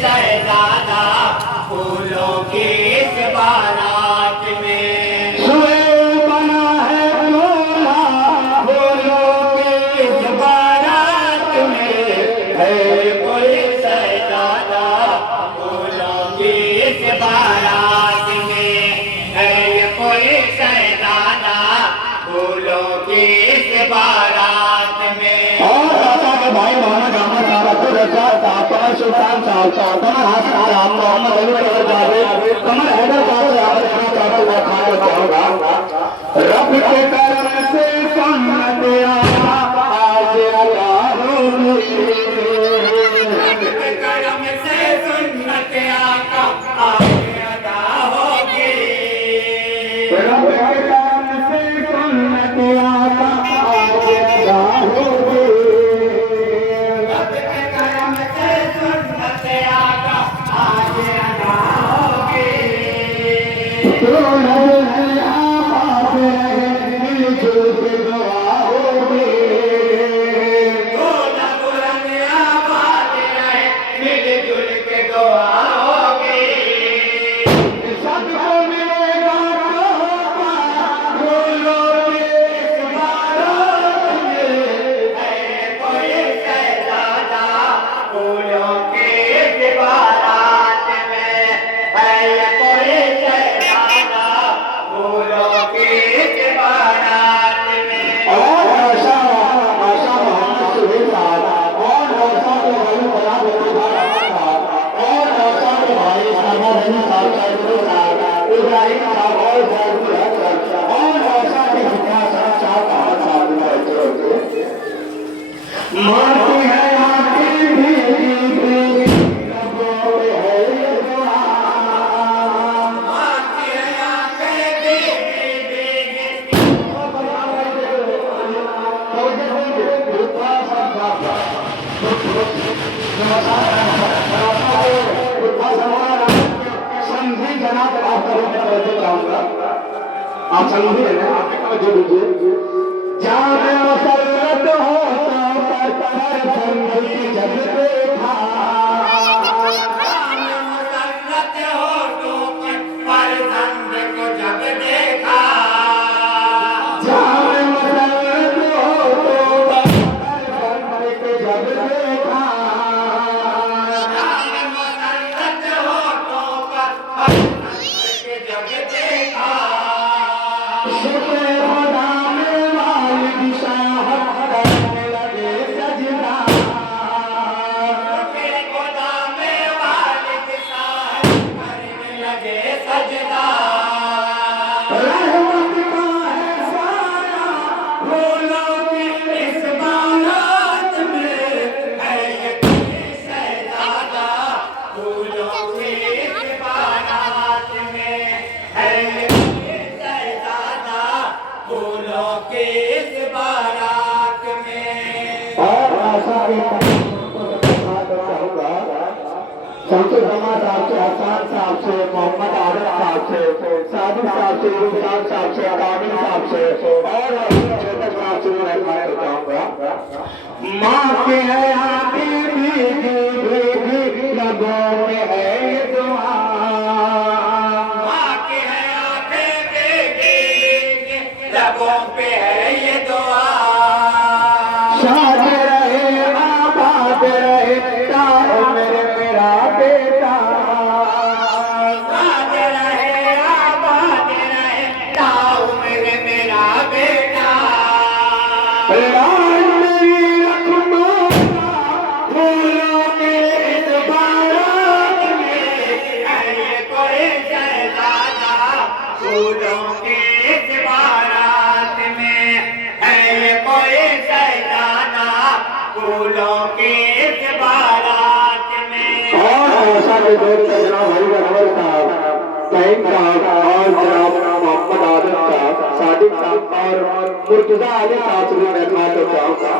शहजादा फूलों की इस बारात में सोए बना है दूल्हा फूलों की इस बारात में है कोई शहजादा फूलों की इस बारात में है कोई शहजादा फूलों की इस बारात में। और दादा के भाई मोहम्मद अहमद साहब अब्दुल रज़ाक साहब कमर सुल्तान साहब कमर हासन साहब मोहम्मद अली जावेद कमर हैदर साहब खाना चाहूंगा रब के करम से सुन्नत आज अल्लाह रब के करम से सुन्नत आका आज अदा होगी रब के करम से सुन्नत आका आज अदा होगी रब के करम से सुन्नत आका आज अदा होगी मिलजुल के दुआ होगी सबको मिलेगा फूलों की इस बारात में है कोई शहजादा फूलों की इस बारात में है कोई शहजादा फूलों की इस बारात में। और आशा मोहम्मद सुहेल साहब और आशा के भाई बराब और आशा के भाई शर्मा बनी साहब इब्राहिम साहब और आशा के पिता साहब मारती है आंखें भीगी भीगी रब्बों पे है ये दुआ मारती है आंखें भीगी भीगी संधि जनाब आपका रूप में तवज्जो चाहूंगा आप संधि है ना आप तवज्जो दीजिए जान मसरत हो पर संधि जब देखा मुसन्नत होठों पर फर्जंद को जब देखा जान मसरत हो पर संधि जब देखा मुसन्नत होठों पर फर्जंद को जब देखा शुक्र खुदा में वालिद साहब करने लगे सजदा के खुदा में वालिद साहब करने लगे सजदा रहमत का है साया फूलों की इस बारात में है ये कोई शहजादा फूलों की इस बारात में है ये कोई शहजादा फूलों की इस बारात में। और आशा के शमशुल जमा साहब से हसन साहब से मोहम्मद आरिफ साहब से सादिक साहब से रुखसार साहब से कामिल साहब से और चेतक साहब से रहमान चाहूंगा माँ के है आंखें भीगी भीगी लबों में है ये दुआ माँ की है आंखें भीगी भीगी लबों पे है ये दुआ शाद रहे आबाद रहे मेरे मेरा बेटा आबाद रहे आबाद रहे ताऊ मेरे मेरा बेटा लाल मेरी रखमाना फूलों के इस बारात में है ये कोई शहजादा फूलों की इस बारात में है ये कोई शहजादा फूलों की इस बारात में। और ऐसा के दोस्त जनाब हरी अनवर साहब सईद साहब और जनाब मोहम्मद आदिल साहब सादिक साहब और मुर्तजा अली साहब से मैं बात चाहूंगा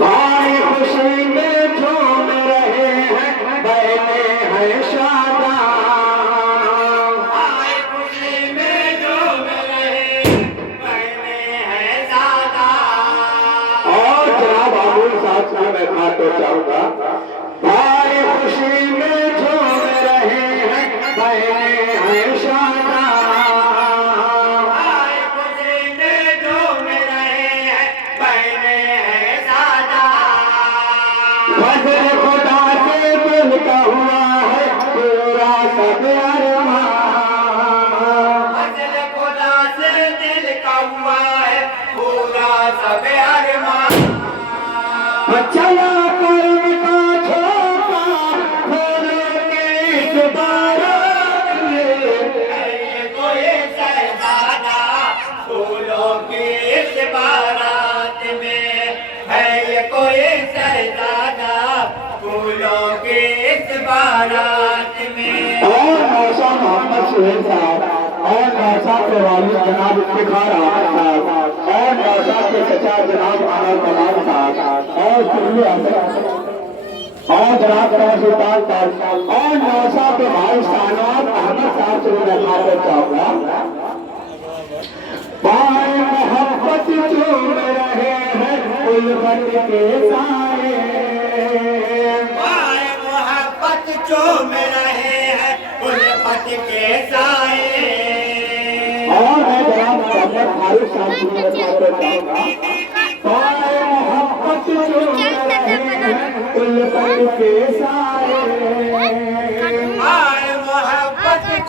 भाई खुशी में झूम रहे हैं बहने हैं शादा आए खुशी में झूम रहे बहने हैं ज़्यादा और जनाब अमूल साहब से मैं बात चाहूंगा भाई खुशी में झूम रहे हैं बहने हैं शादा आए खुशी में झूम रहे हैं बहने हैं सादा फजल खुदा से मिलता हुआ है पूरा सब अरमान फजल खुदा से दिल का हुआ है पूरा सब अरमान चला कर्म का छोटा फूलों के इस बारात में ये कोई शहजादा फूलों की इस बारात में है ये कोई शहजादा फूलों की इस बारात में और मौसा मोहम्मद सुहेल साहब और मौसा के वालिद जनाब इफ्तिखार अहमद साहब और मौसा के चचा जनाब अहमद कमाल साहब और सुल्ले और जनाब सुल्तान साहब और मौसा के भाई शाहनवाज अहमद साहब से मैं खातिर चाहूंगा पाए मोहब्बत झूम रहे हैं उल्फत के साए पाए मोहब्बत चूम रहे हैं उल्फत के साए और मैं जनाब मोहम्मद फारूक साहब से मैं खातिर चाहूंगा पाए मोहब्बत झूम रहे हैं उल्फत के